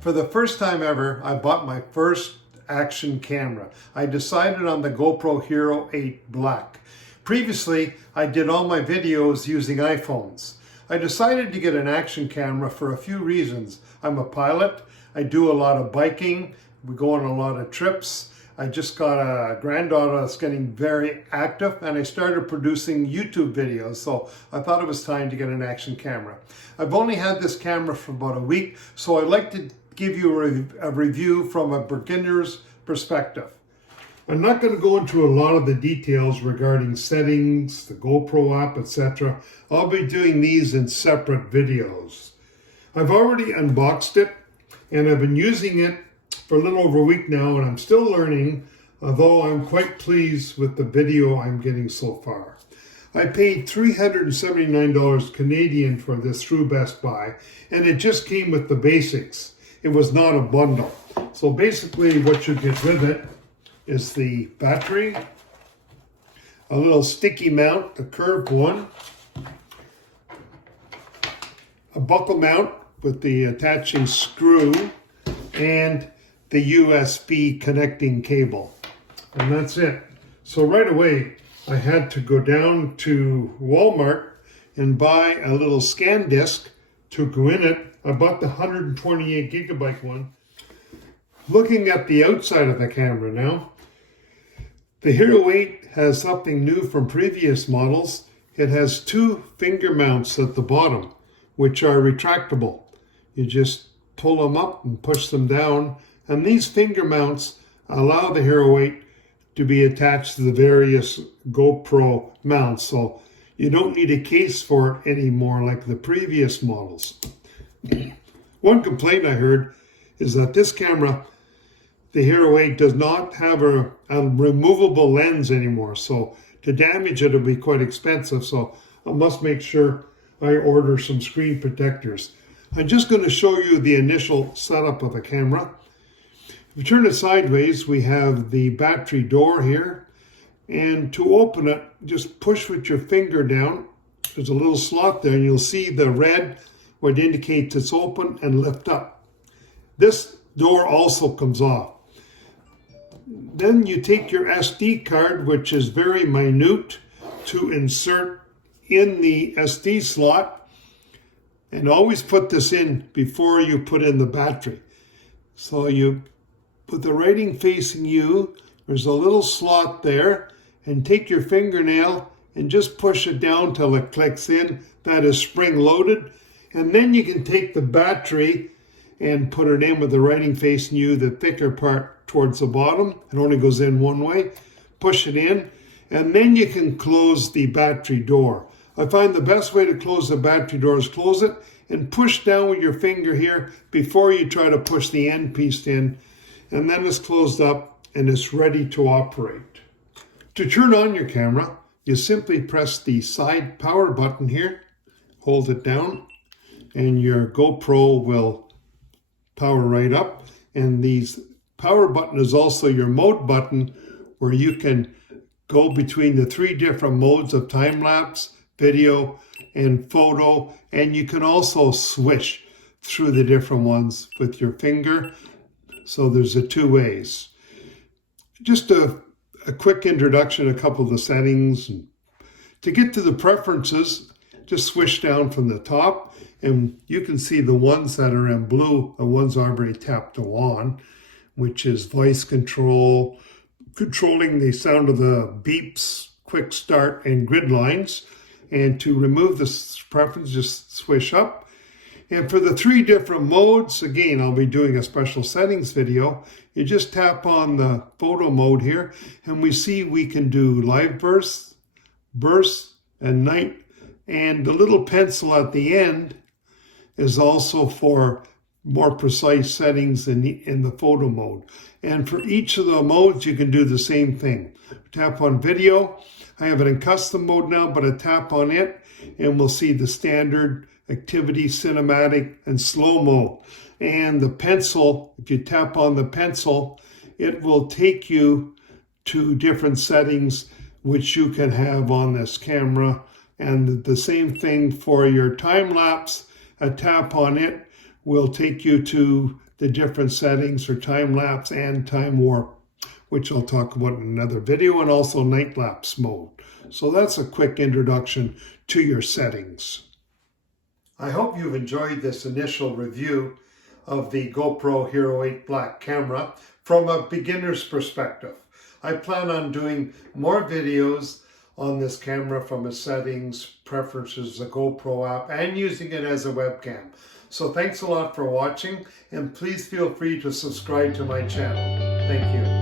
For the first time ever, I bought my first action camera. I decided on the GoPro Hero 8 Black. Previously, I did all my videos using iPhones. I decided to get an action camera for a few reasons. I'm a pilot, I do a lot of biking, we go on a lot of trips. I just got a granddaughter that's getting very active, and I started producing YouTube videos, so I thought it was time to get an action camera. I've only had this camera for about a week, so I'd like to give you a review from a beginner's perspective. I'm not going to go into a lot of the details regarding settings, the GoPro app, etc. I'll be doing these in separate videos. I've already unboxed it, and I've been using it for a little over a week now, and I'm still learning, although I'm quite pleased with the video I'm getting so far. I paid $379 Canadian for this through Best Buy, and it just came with the basics. It was not a bundle. So basically what you get with it is the battery, a little sticky mount, a curved one, a buckle mount with the attaching screw, and the USB connecting cable. And that's it. So right away, I had to go down to Walmart and buy a little scan disc to go in it. I bought the 128 gigabyte one. Looking at the outside of the camera now, the Hero 8 has something new from previous models. It has two finger mounts at the bottom, which are retractable. You just pull them up and push them down, and these finger mounts allow the Hero 8 to be attached to the various GoPro mounts, so you don't need a case for it anymore like the previous models. One complaint I heard is that this camera, the Hero 8, does not have a removable lens anymore, so to damage it will be quite expensive, so I must make sure I order some screen protectors. I'm just going to show you the initial setup of the camera. If you turn it sideways, we have the battery door here, and to open it, just push with your finger down. There's a little slot there, and you'll see the red, what indicates it's open, and lift up. This door also comes off. Then you take your SD card, which is very minute, to insert in the SD slot, and always put this in before you put in the battery. So you put the writing facing you, there's a little slot there, and take your fingernail and just push it down till it clicks in. That is spring loaded. And then you can take the battery and put it in with the writing facing you, the thicker part towards the bottom. It only goes in one way. Push it in, and then you can close the battery door. I find the best way to close the battery door is close it and push down with your finger here before you try to push the end piece in, and then it's closed up and it's ready to operate. To turn on your camera, you simply press the side power button here, hold it down, and your GoPro will power right up. And the power button is also your mode button, where you can go between the three different modes of time-lapse, video, and photo, and you can also swish through the different ones with your finger. So there's the two ways. Just a quick introduction, a couple of the settings. To get to the preferences, just swish down from the top, and you can see the ones that are in blue, the ones already tapped on, which is voice control, controlling the sound of the beeps, quick start, and grid lines. And to remove this preference, just swish up. And for the three different modes, again, I'll be doing a special settings video. You just tap on the photo mode here, and we see we can do live bursts, and night. And the little pencil at the end is also for more precise settings in the photo mode. And for each of the modes, you can do the same thing. Tap on video. I have it in custom mode now, but I tap on it, and we'll see the standard, activity, cinematic, and slow-mo. And the pencil, if you tap on the pencil, it will take you to different settings which you can have on this camera. And the same thing for your time lapse. A tap on it will take you to the different settings for time-lapse and time warp, which I'll talk about in another video, and also night lapse mode. So that's a quick introduction to your settings. I hope you've enjoyed this initial review of the GoPro Hero 8 Black camera from a beginner's perspective. I plan on doing more videos on this camera from its settings, preferences, the GoPro app, and using it as a webcam. So thanks a lot for watching, and please feel free to subscribe to my channel. Thank you.